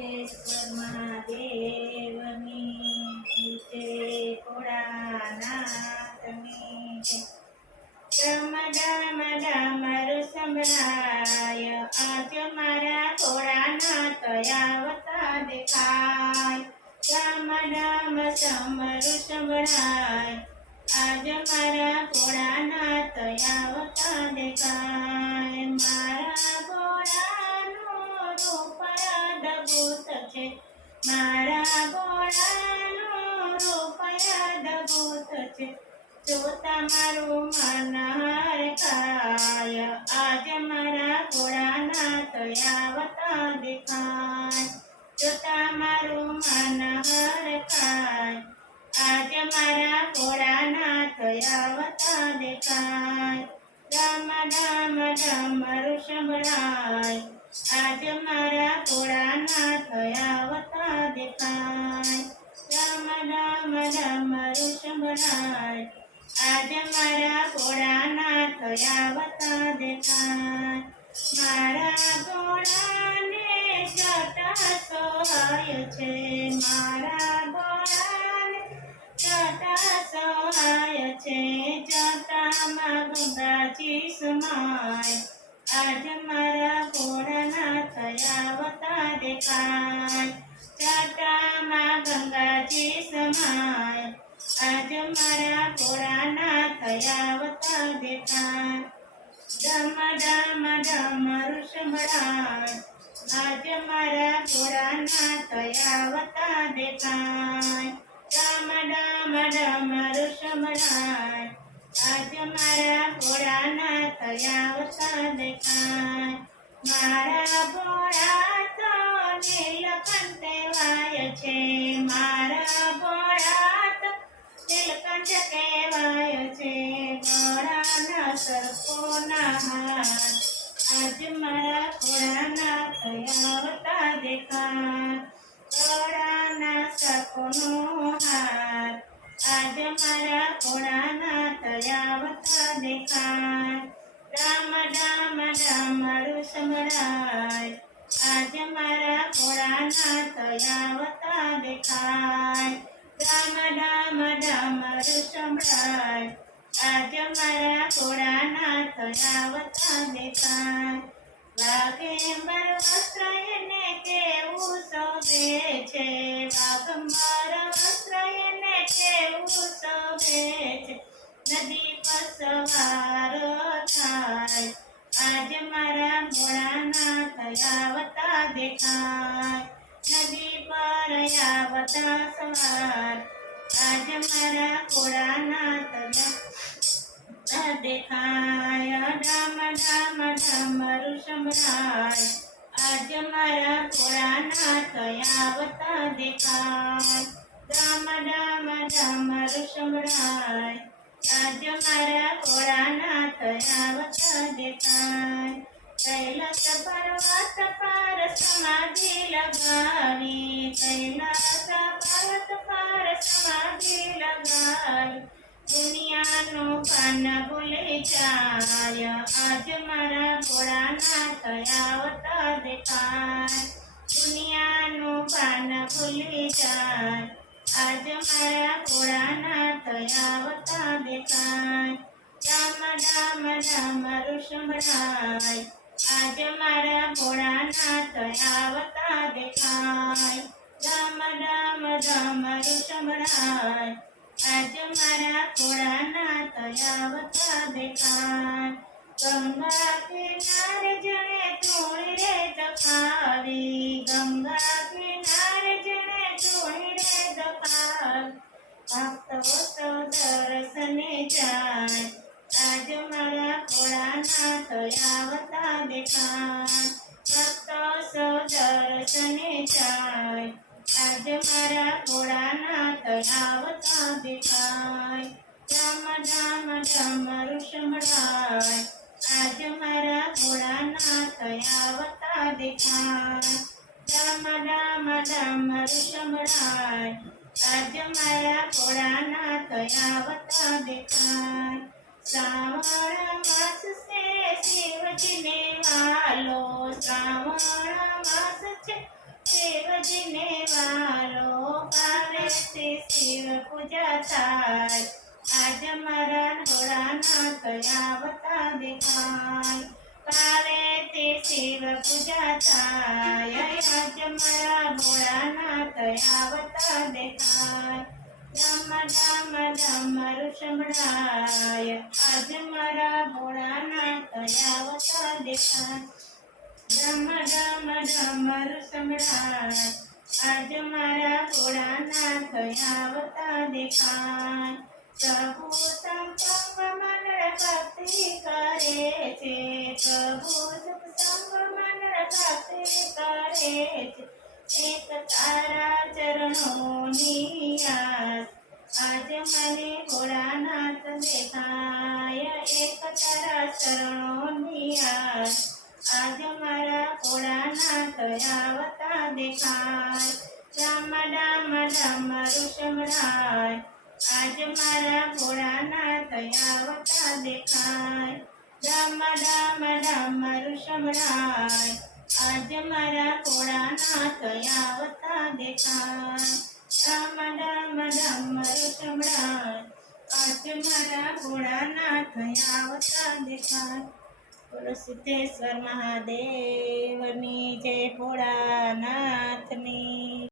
સિદ્ધેશ્વર મહાદેવની જય ભોળાનાથની. ડમ ડમ ડમરું સંભળાય આજ મારા ભોળાનાથ આવતા દેખાય ડમ ડમ સમરું સંભળાય આજ મારા ભોળાનાથ આવતા દેખાય મારા ભોળાનું રૂપ અદભુત છે. જોતા મારું મન હરખાય આજ મારા ભોળાનાથ આવતા દેખાય. જોતા મારું મન હરખાય આજ મારા ભોળાનાથ આવતા દેખાય. રામ રામ ડમરું સંભળાય આજ મારા ભોળાનાથ છે મારા ભોળાને જટા સહાય છે જટામાં ગંગાજી સમાય. આજ મારા આવતા દેખાય. જટામાં ગંગાજી સમાય. આજ મારા ભોળાનાથ આવતા દેખાય. ડમ ડમ સંભળાય આજ મારા ભોળાનાથ આવતા દેખાય. રામ ડમ ડમરું સંભળાય આજ મારા ભોળાનાથ આવતા દેખાય. મારા ભોળા તો નીલકંઠ વાય છે. મારા ભોળા તો નીલકંઠ કહેવાય છે. ગોળાના સરકોના હાથ. આજ મારા ભોળાનાથ ગોળાના સરકોનો હાથ આજ મારા ભોળાનાથ આવતા દેખાય રામ રામ ડમરું સંભળાય આજ મારા ભોળાનાથ આવતા દેખાય રામ રામ મારા વાઘે મારો વસ્ત્ર એને કેવું શોભે છે? વાઘ મારા વસ્ત્ર એને કેવું શોભે છે? નદી પર સવારો થાય. આજ મારા ભોળાનાથ આવતા દેખાય. નદી પર આવતા સવાર. આજ મારા ભોળાનાથ આવતા દેખાય. ડામ ડામ ડામરું આજ મારા ભોળાનાથ આવતા દેખાય ડામ રામ રામ સંભળાય આજ મારા ભોળાનાથ વતા દેખાય કૈલાસ પર્વત પર સમાધિ લગાવી કૈલાસ પર્વત પર સમાધિ લગાવી દુનિયાનું પાન ભૂલી જાય આજ મારા ભોળાનાથ આવતા દેખાય દુનિયાનું પાન ભૂલી જાય આજ મારા ભોળાનાથ આવતા દેખાય રામ રામ રામ સંભળાય આજ મારા ભોળાનાથ આવતા દેખાય રામ રામ રામ સંભળાય આજ મારા ભોળાનાથ આવતા દેખાય ગંગા કિનારે જણે ધૂળી રે દખાવી ગંગા કિનારે જણે ધૂળી રે દખાવી ભક્તો તો દર્શને જાય આજ મારા ભોળાનાથ આવતા દેખાય ભક્તો સો દર્શને જાય આજ મારા ભોળાનાથ આવતા દેખાય રામ રામ ડમરું સંભળાય આજ મારા ભોળાનાથ આવતા દેખાય રામ રામ ડમરું સંભળાય આજ મારા ભોળાનાથ આવતા દેખાય શ્રાવણ માસ છે, શિવજીને વાલો શ્રાવણ દેખાય આજ મારા ભોળાનાથ આવતા દેખાય કાલે તે શિવ પૂજા થાય આજ મારા ભોળાનાથ આવતા દેખાય ડમ ડમ ડમરું સંભળાય આજ મારા ભોળાનાથ આવતા દેખાય ડમ ડમ ડમરું સંભળાય આજ મારા ભોળાના થયા વતા દેખાય. પ્રભુ સંકલ્પ મન ભક્તિ કરે છે. પ્રભુ સંકલ્પ મન ભક્તિ કરે છે. એક તારા ચરણોની આસ. આજ મને ભોળાનાથ દેખાય. એક તારા ચરણોની આસ. આજ મારા ભોળાનાથ આવતા દેખાય. ડામ ડામરું સંભળાય. આજ મારા ભોળાના થયા વતા દેખાય ડામ ડામ મારું સંભળાય. આજ મારા ભોળાના થયા વતા દેખાય ડામ ડામ મારું સંભળાય. આજ મારા ભોળાના થયા વતા દેખાય. બોલો સિદ્ધેશ્વર મહાદેવની જય ભોળાનાથની.